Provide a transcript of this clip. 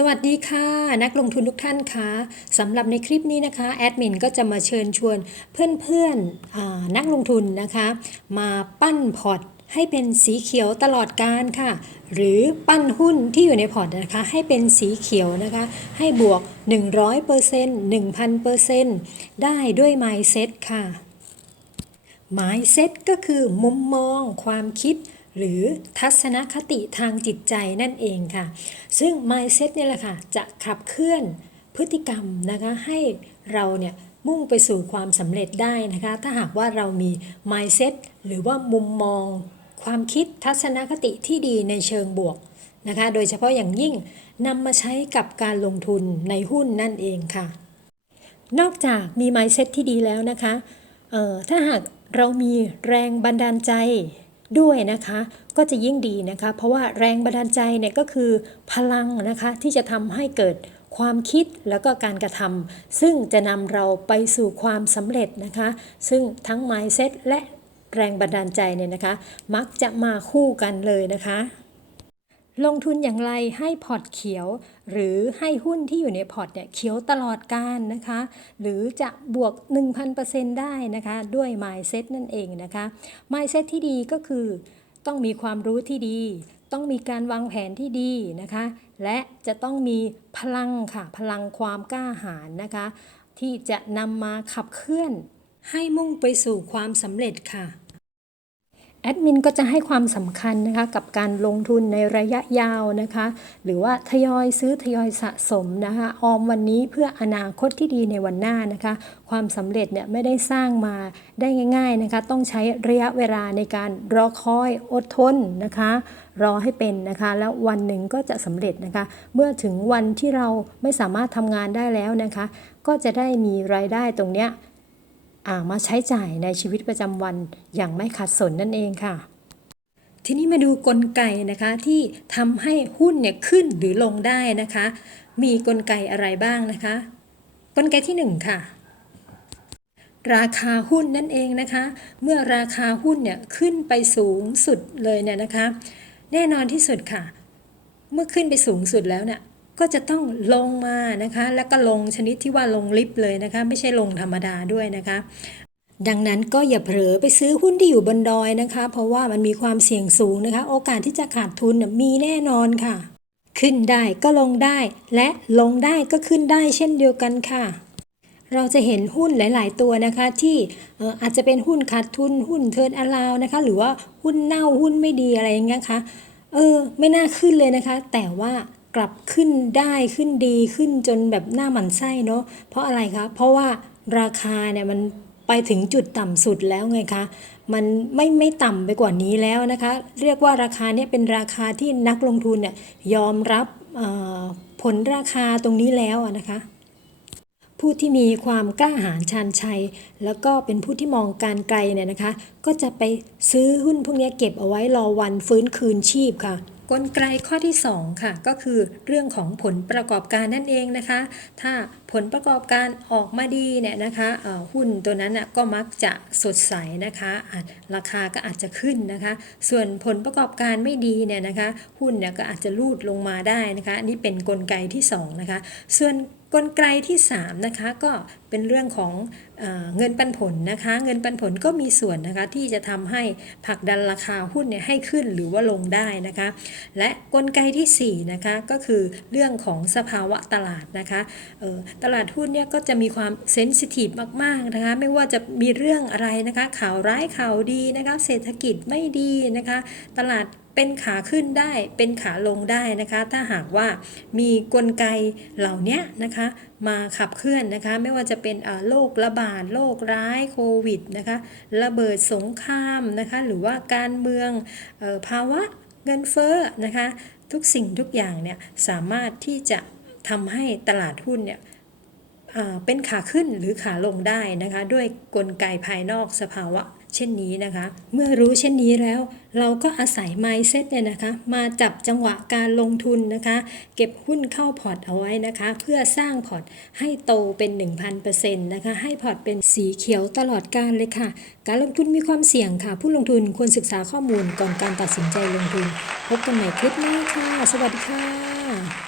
สวัสดีค่ะ นักลงทุนทุกท่านคะสำหรับในคลิปนี้นะคะแอดมินก็จะมาเชิญชวนเพื่อนๆอ่านักลงทุนนะคะ มาปั้นพอร์ตให้เป็นสีเขียวตลอดการค่ะ หรือปั้นหุ้นที่อยู่ในพอร์ตนะคะ ให้เป็นสีเขียวนะคะ ให้บวก 100% 1,000%ได้ด้วย mindset ค่ะ mindset ก็คือมุมมองความคิด หรือทัศนคติทางจิตใจนั่นเองค่ะ ซึ่ง mindset เนี่ยแหละค่ะ จะขับเคลื่อนพฤติกรรมนะคะให้เราเนี่ยมุ่งไปสู่ความสำเร็จได้นะคะ ถ้าหากว่าเรามี mindset หรือว่ามุมมอง ความคิดทัศนคติที่ดีในเชิงบวกนะคะ โดยเฉพาะอย่างยิ่งนำมาใช้กับการลงทุนในหุ้นนั่นเองค่ะ นอกจากมี mindset ที่ดีแล้วนะคะออถ้าหากเรามีแรงบันดาลใจ ด้วยนะคะ ก็จะยิ่งดีนะคะ เพราะว่าแรงบันดาลใจเนี่ยก็คือพลังนะคะที่จะทำให้เกิดความคิดแล้วก็การกระทำซึ่งจะนำเราไปสู่ความสำเร็จนะคะ ซึ่งทั้ง mindset และแรงบันดาลใจเนี่ยนะคะ มักจะมาคู่กันเลยนะคะ ลงทุนอย่างไรให้พอร์ตเขียว หรือให้หุ้นที่อยู่ในพอร์ตเนี่ยเขียวตลอดการนะคะ หรือจะบวก 1,000%ได้นะคะ ด้วย mindset นั่นเองนะคะ mindset ที่ดีก็คือต้องมีความรู้ที่ดี ต้องมีการวางแผนที่ดีนะคะ และจะต้องมีพลังค่ะ พลังความกล้าหาญนะคะ ที่จะนำมาขับเคลื่อน ให้มุ่งไปสู่ความสำเร็จค่ะ แอดมินก็จะให้ความสำคัญนะคะกับการลงทุนในระยะยาวนะคะ หรือว่าทยอยซื้อทยอยสะสมนะคะออมวันนี้เพื่ออนาคตที่ดีในวันหน้านะคะ ความสำเร็จเนี่ยไม่ได้สร้างมาได้ง่าย ๆนะคะ ต้องใช้ระยะเวลาในการรอคอยอดทนนะคะ รอให้เป็นนะคะ แล้ววันหนึ่งก็จะสำเร็จนะคะ เมื่อถึงวันที่เราไม่สามารถทำงานได้แล้วนะคะ ก็จะได้มีรายได้ตรงเนี้ย มาใช้จ่ายในชีวิตประจำวันอย่างไม่ขัดสนนั่นเองค่ะ ทีนี้มาดูกลไกนะคะที่ทำให้หุ้นเนี่ยขึ้นหรือลงได้นะคะ มีกลไกอะไรบ้างนะคะ กลไกที่หนึ่งค่ะราคาหุ้นนั่นเองนะคะ เมื่อราคาหุ้นเนี่ยขึ้นไปสูงสุดเลยเนี่ยนะคะ แน่นอนที่สุดค่ะ เมื่อขึ้นไปสูงสุดแล้วเนี่ย ก็จะต้องลงมานะคะ แล้วก็ลงชนิดที่ว่าลงลิฟต์เลยนะคะ ไม่ใช่ลงธรรมดาด้วยนะคะดังนั้นก็อย่าเผลอไปซื้อหุ้นที่อยู่บนดอยนะคะ เพราะว่ามันมีความเสี่ยงสูงนะคะ โอกาสที่จะขาดทุนมีแน่นอนค่ะ ขึ้นได้ก็ลงได้ และลงได้ก็ขึ้นได้เช่นเดียวกันค่ะ เราจะเห็นหุ้นหลาย ๆ ตัวนะคะ ที่อออาจจะเป็นหุ้นขาดทุนหุ้นเทิร์นอลาวนะคะ หรือว่าหุ้นเน่าหุ้นไม่ดีอะไรอย่างเงี้ยค่ะเออ ไม่น่าขึ้นเลยนะคะ แต่ว่า กลับขึ้นได้ขึ้นดีขึ้นจนแบบหน้าหมันไส้เนาะเพราะอะไรคะ เพราะว่าราคาเนี่ยมันไปถึงจุดต่ำสุดแล้วไงคะ มันไม่ไม่ต่ำไปกว่านี้แล้วนะคะ เรียกว่าราคาเนี่ยเป็นราคาที่นักลงทุนเนี่ยยอมรับผลราคาตรงนี้แล้วนะคะ ผู้ที่มีความกล้าหาญชาญชัย แล้วก็เป็นผู้ที่มองการไกลเนี่ยนะคะ ก็จะไปซื้อหุ้นพวกนี้เก็บเอาไว้รอวันฟื้นคืนชีพค่ะ กลไกข้อที่ 2 ค่ะ ก็คือเรื่องของผลประกอบการนั่นเองนะคะ ถ้าผลประกอบการออกมาดีเนี่ยนะคะหุ้นตัวนั้นก็มักจะสดใสนะคะอาจราคาก็อาจจะขึ้นนะคะ ส่วนผลประกอบการไม่ดีเนี่ยนะคะ หุ้นเนี่ยก็อาจจะลูดลงมาได้นะคะนี่เป็นกลไกที่สองนะคะ ส่วน กลไกที่ 3 นะคะก็เป็นเรื่องของเอเงินปันผลนะคะ เงินปันผลก็มีส่วนนะคะที่จะทำให้ผลักดันราคาหุ้นเนี่ยให้ขึ้นหรือว่าลงได้นะคะ และกลไกที่4นะคะก็คือเรื่องของสภาวะตลาดนะคะตลาดหุ้นเนี่ยก็จะมีความเซนซิทีฟมากๆนะคะไม่ว่าจะมีเรื่องอะไรนะคะข่าวร้ายข่าวดีนะคะเศรษฐกิจไม่ดีนะคะ ตลาด เป็นขาขึ้นได้เป็นขาลงได้นะคะ ถ้าหากว่ามีกลไกเหล่านี้นะคะ มาขับเคลื่อนนะคะ ไม่ว่าจะเป็นโรคระบาดโรคร้ายโควิดนะคะ ระเบิดสงครามนะคะ หรือว่าการเมืองออภาวะเงินเฟ้อนะคะ ทุกสิ่งทุกอย่างเนี่ยสามารถที่จะทำให้ตลาดหุ้นเนี่ยเป็นขาขึ้นหรือขาลงได้นะคะ ด้วยกลไกภายนอกสภาวะ เช่นนี้นะคะ เมื่อรู้เช่นนี้แล้ว เราก็อาศัย mindset เนี่ยนะคะ มาจับจังหวะการลงทุนนะคะ เก็บหุ้นเข้าพอร์ตเอาไว้นะคะ เพื่อสร้างพอร์ตให้โตเป็น 1,000%นะคะ ให้พอร์ตเป็นสีเขียวตลอดการเลยค่ะ การลงทุนมีความเสี่ยงค่ะ ผู้ลงทุนควรศึกษาข้อมูลก่อนการตัดสินใจลงทุน พบกันใหม่คลิปหน้าค่ะ สวัสดีค่ะ